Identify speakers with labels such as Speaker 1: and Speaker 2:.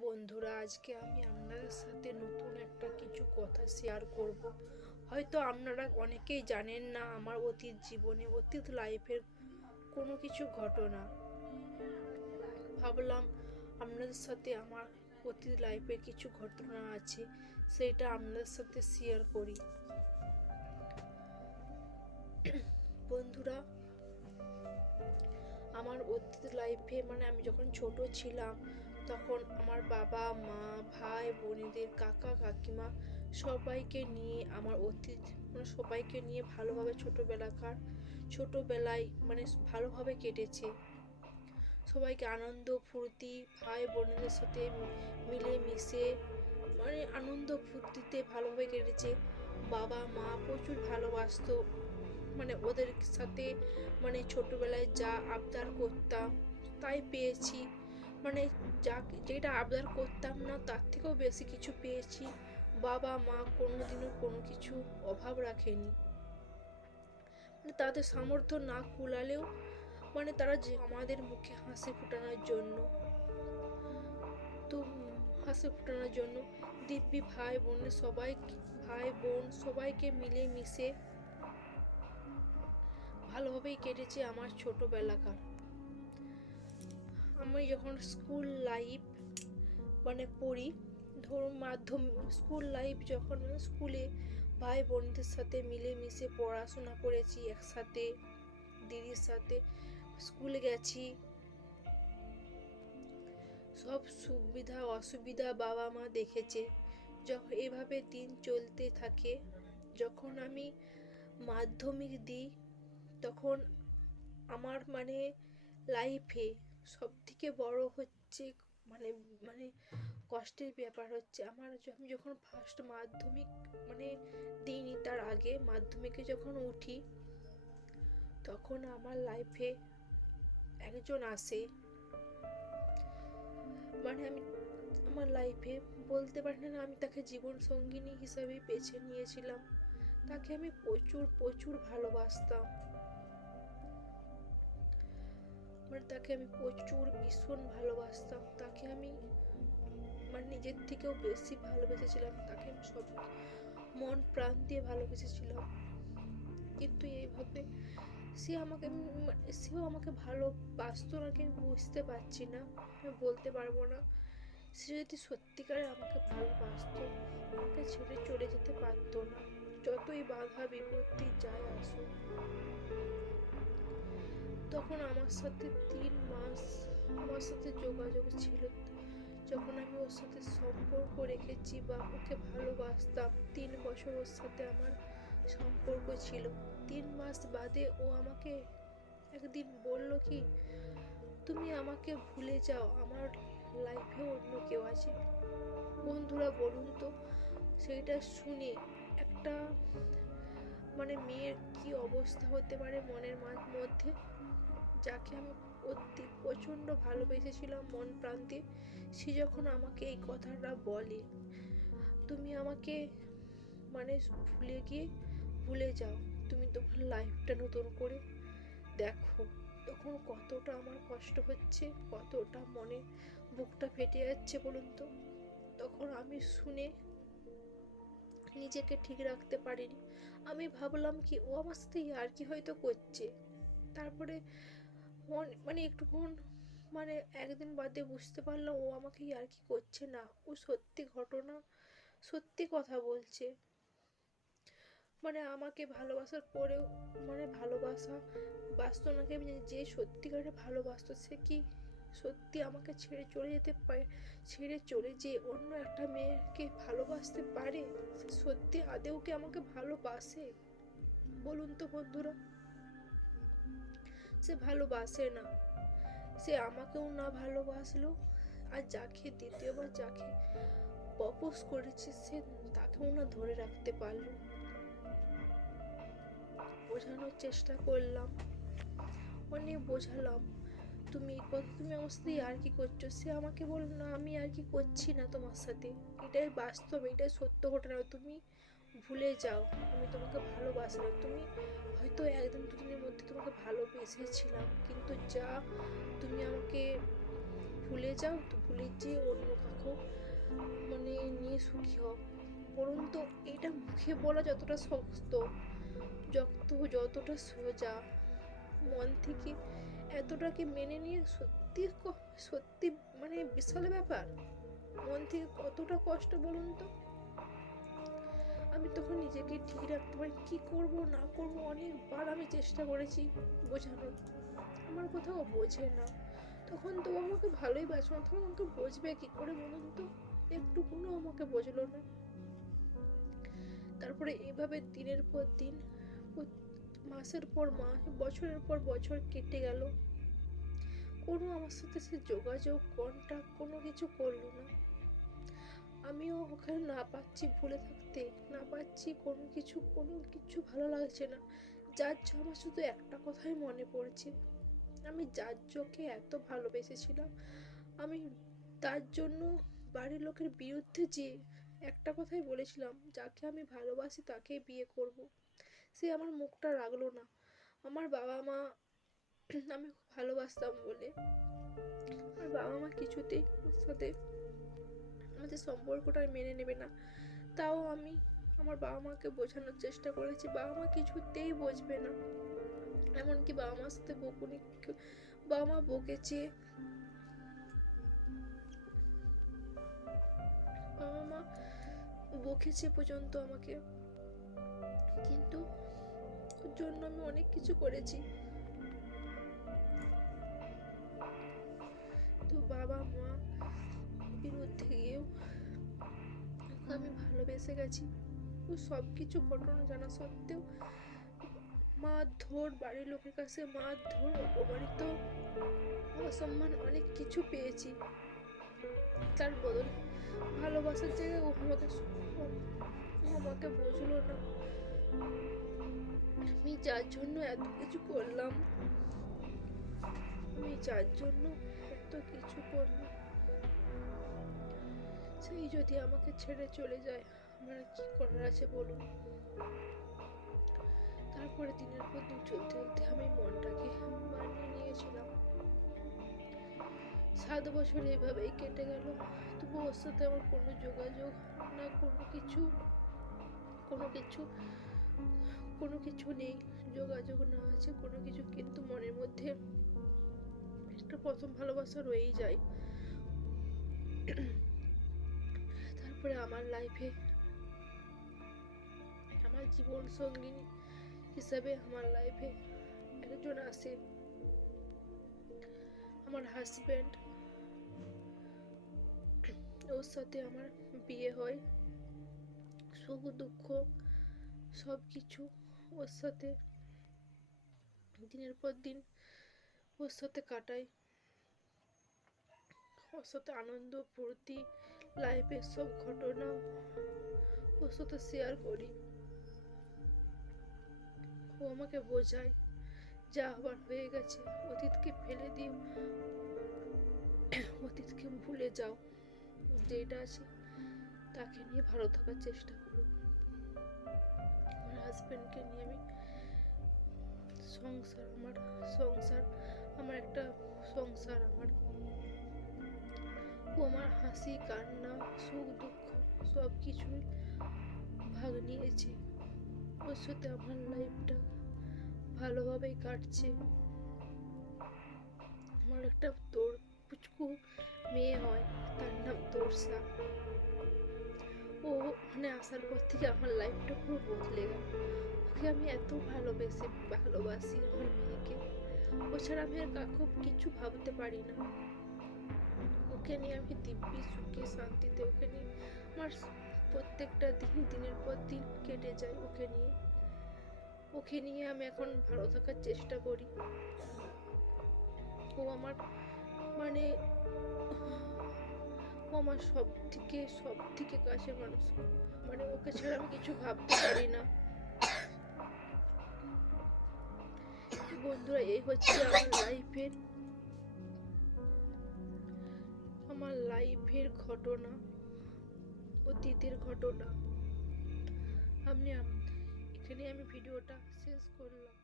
Speaker 1: বন্ধুরা, আজকে আমি আপনাদের সাথে নতুন একটা কিছু কথা শেয়ার করব। হয়তো আপনারা অনেকেই জানেন না, আমার অতীত জীবনে, অতীত লাইফের কোনো কিছু ঘটনা। ভাবলাম আপনাদের সাথে আমার অতীত লাইফের কিছু ঘটনা আছে, সেটা আপনাদের সাথে শেয়ার করি। বন্ধুরা, আমার অতীত লাইফে মানে আমি যখন ছোট ছিলাম তখন আমার বাবা, মা, ভাই, বোনেদের, কাকা, কাকিমা সবাইকে নিয়ে আমার অতীত মানে সবাইকে নিয়ে ভালোভাবে ছোটোবেলাকার, ছোটোবেলায় মানে ভালোভাবে কেটেছে। সবাইকে আনন্দ, ফুর্তি, ভাই, বোনেদের সাথে মিলে মিশে মানে আনন্দ, ফুর্তিতে ভালোভাবে কেটেছে। বাবা, মা প্রচুর ভালোবাসতো মানে ওদের সাথে মানে ছোটোবেলায় যা আবদার করতাম তাই পেয়েছি। মানে যা যেটা আবদার করতাম না, তার থেকেও বেশি কিছু পেয়েছি। বাবা, মা কোনোদিনও কোনো কিছু অভাব রাখেনি। মানে তাদের সামর্থ্য না কুলালেও মানে তারা যে আমাদের মুখে হাসি ফোটানোর জন্য তো হাসি ফোটানোর জন্য দিব্যি ভাই বোনের সবাই, ভাই বোন সবাইকে মিলে মিশে ভালোভাবেই কেটেছে আমার ছোটোবেলাকার আমি যখন স্কুল লাইফ মানে পড়ি, ধরুন মাধ্যম স্কুল লাইফ যখন স্কুলে ভাই বোনদের সাথে মিলেমিশে পড়াশোনা করেছি একসাথে, দিদির সাথে স্কুলে গেছি, সব সুবিধা অসুবিধা বাবা মা দেখেছে। যখন এভাবে দিন চলতে থাকে। যখন আমি মাধ্যমিক দিই, তখন আমার মানে লাইফে সব থেকে বড় হচ্ছে মানে মানে কষ্টের ব্যাপার হচ্ছে আমার আমি যখন ফার্স্ট মাধ্যমিক মানে দিইনি তার আগে, মাধ্যমিকে যখন উঠি, তখন আমার লাইফে একজন আসে। মানে আমি, আমার লাইফে বলতে পারি না, আমি তাকে জীবন সঙ্গিনী হিসাবে বেছে নিয়েছিলাম। তাকে আমি প্রচুর প্রচুর ভালোবাসতাম। মানে তাকে আমি প্রচুর ভীষণ ভালোবাসতাম। তাকে আমি মানে নিজের থেকেও বেশি ভালোবেসেছিলাম। তাকে আমি সব মন প্রাণ দিয়ে ভালোবেসেছিলাম। কিন্তু এইভাবে সে আমাকে মানে সেও আমাকে ভালোবাসতো নাকি আমি বুঝতে পারছি না, আমি বলতে পারব না। সে যদি সত্যিকারে আমাকে ভালোবাসতো, আমাকে ছেড়ে চলে যেতে পারতো না। যতই বাধা বিপত্তি যায় আসুক তখন আমার সাথে তিন মাস আমার সাথে যোগাযোগ ছিল। যখন আমি ওর সাথে সম্পর্ক রেখেছি বা ওকে ভালোবাসতাম, তিন বছর ওর সাথে আমার সম্পর্ক ছিল। তিন মাস বাদে ও আমাকে একদিন বলল কি, তুমি আমাকে ভুলে যাও, আমার লাইফে অন্য কেউ আছে। বন্ধুরা, বলুন তো, সেইটা শুনে একটা মানে মেয়ের কি অবস্থা হতে পারে মনের মধ্যে? যাকে আমি অতি প্রচণ্ড ভালোবেসেছিলাম মন প্রান্তে সে যখন আমাকে এই কথাটা বলে, তুমি আমাকে মানে ভুলে গিয়ে ভুলে যাও। তুমি তোমার লাইফটা নতুন করে দেখো। তখন কতটা আমার কষ্ট হচ্ছে, কতটা মনে বুকটা ফেটে যাচ্ছে বলুন তো? তখন আমি শুনে নিজেকে ঠিক রাখতে পারিনি। আমি ভাবলাম কি, ও আমার সাথে আর কি হয়তো করছে। তারপরে মানে একটুক্ষণ মানে একদিন বাদে বুঝতে পারলাম ও আমাকে আর কি করছে না। ও সত্যি ঘটনা, সত্যি কথা বলছে। মানে আমাকে ভালোবাসার পরেও মানে ভালোবাসা বাসত নাকি যে সত্যিকারে ভালোবাসত, সে কি সত্যি আমাকে ছেড়ে চলে যেতে পারে, ছেড়ে চলে যে অন্য একটা মেয়েকে ভালোবাসতে পারে? সত্যি আদেও কি আমাকে ভালোবাসে? বলুন তো বন্ধুরা। সে ভালোবাসে না। সে আমাকেও না ভালোবাসলো। আর যাকে দ্বিতীয়বার যাকে প্রপোজ করেছে, সে তাকেও না ধরে রাখতে পারল। বোঝানোর চেষ্টা করলাম। অনেক বোঝালাম। তুমি কত তুমি সাথে আর কি করছ? সে আমাকে বলল, না, আমি আর কি করছি না তোমার সাথে। এটাই বাস্তব, এটাই সত্য ঘটনা। তুমি ভুলে যাও, আমি তোমাকে ভালোবাসলাম তুমি হয়তো একদিন দুদিনের মধ্যে তোমাকে ভালোবেসেছিলাম, কিন্তু যা তুমি আমাকে ভুলে যাও, তো ভুলে যেয়ে অন্য কাকু মানে নিয়ে সুখী হও। বলুন তো এটা মুখে বলা যতটা শক্ত, যত যতটা সোজা, মন থেকে এতটাকে মেনে নিয়ে সত্যি সত্যি মানে বিশাল ব্যাপার? মন থেকে কতটা কষ্ট বলুন তো? আমি তখন নিজেকে ঠিক রাখতে পারি, কি করব, না করব অনেকবার আমি চেষ্টা করেছি বোঝানোর। আমার কোথাও বোঝে না। তখন তো আমাকে ভালোই বাসে না তখন আমাকে বুঝবে কি করে বলুন তো? একটুকুনও আমাকে বুঝলো না। তারপরে এভাবে দিনের পর দিন মাসের পর মাস, বছরের পর বছর কেটে গেল। কোনো আমার সাথে সে যোগাযোগ কন্টাক্ট কোনো কিছু করল না। আমিও ওখানে না পাচ্ছি ভুলে থাকতে, না পাচ্ছি কোনো কিছু কোনো কিছু ভালো লাগছে না। যার আমার শুধু একটা কথাই মনে পড়ছে। আমি যার জোকে এত ভালোবেসেছিলাম, আমি তার জন্য বাড়ির লোকের বিরুদ্ধে যে একটা কথাই বলেছিলাম, যাকে আমি ভালোবাসি তাকেই বিয়ে করব। সে আমার মুখটা রাখল না। আমার বাবা মা আমি খুব ভালোবাসতাম বলে। আমার বাবা মা কিছুতেই ওর সাথে আমাদের সম্পর্কটা মেনে নেবে না। তাও আমি আমার বাবা মাকে বোঝানোর চেষ্টা করেছি। বাবা মা কিছুতেই বুঝবে না। এমনকি বাবা মার সাথে বকুনি বাবা মা বকেছে। বাবা মা বকেছে পর্যন্ত আমাকে। কিন্তু ওর জন্য আমি অনেক কিছু করেছি। তো বাবা, মা বিরুদ্ধে গিয়েও আমি ভালোবেসে গেছি। ও সব কিছু ঘটনা জানা সত্ত্বেও মারধর, বাড়ির লোকের কাছে মারধর, অপমানিত অসম্মান অনেক কিছু পেয়েছি। তার বদলে ভালোবাসার জায়গায় ও আমাকে ও আমাকে বুঝলো না। আমি যার জন্য এত কিছু করলাম, আমি যার জন্য কিছু করলাম সেই যদি আমাকে ছেড়ে চলে যায়, আমার কি করার আছে বলুন? তারপরে দিনের পর দিন চলতে চলতে আমি মনটাকে মানিয়ে নিয়েছিলাম। সাত বছর এভাবেই কেটে গেল। তবু ওর সাথে আমার কোনো যোগাযোগ না, কোনো কিছু কোনো কিছু কোনো কিছু নেই। যোগাযোগ না আছে, কোনো কিছু কিন্তু মনের মধ্যে একটা প্রথম ভালোবাসা রয়েই যায়। তারপরে আমার লাইফে আমার জীবন সঙ্গিনী হিসাবে আমার লাইফে একজন আসে আমার হাজব্যান্ড ওর সাথে আমার বিয়ে হয়। সুখ দুঃখ সব কিছু ওর সাথে দিনের পর দিন ওর সাথে কাটাই সাথে আনন্দ, ফুর্তি লাইফের সব ঘটনা ওর সাথে শেয়ার করি। ও আমাকে বোঝায়, যা হবার হয়ে গেছে, অতীতকে ফেলে দিও। অতীতকে ভুলে যাও। যেটা আছে, তাকে নিয়ে ভালো থাকার চেষ্টা করো। আমার হাজব্যান্ডকে নিয়ে আমি সংসার, আমার সংসার, আমার একটা সংসার, আমার ও আমার হাসি, কান্না, সুখ, দুঃখ সব কিছুই ভাগ নিয়েছে। ওর সাথে আমার লাইফটা ভালোভাবেই কাটছে। আমার একটা তোর পুচকু মেয়ে হয়, তার নাম তোরসা ও ওখানে আসার পর থেকে আমার লাইফটা পুরো বদলে গেল। ওকে আমি এত ভালোবেসে, ভালোবাসি আমার মেয়েকে। ও ছাড়া আমি আর কাকু কিছু ভাবতে পারি না। ওকে নিয়ে আমি দিব্যি সুখে শান্তিতে ওকে নিয়ে আমার প্রত্যেকটা দিন, দিনের পর দিন কেটে যায় ওকে নিয়ে। ওকে নিয়ে আমি এখন ভালো থাকার চেষ্টা করি। ও আমার মানে ও আমার সব থেকে সব থেকে কাছের মানুষ। মানে ওকে ছাড়া আমি কিছু ভাবতে পারি না। বন্ধুরা, এই হচ্ছে আমার লাইফের আমার লাইফের ঘটনা অতীতের ঘটনা। আপনি এখানে আমি ভিডিওটা শেষ করলাম।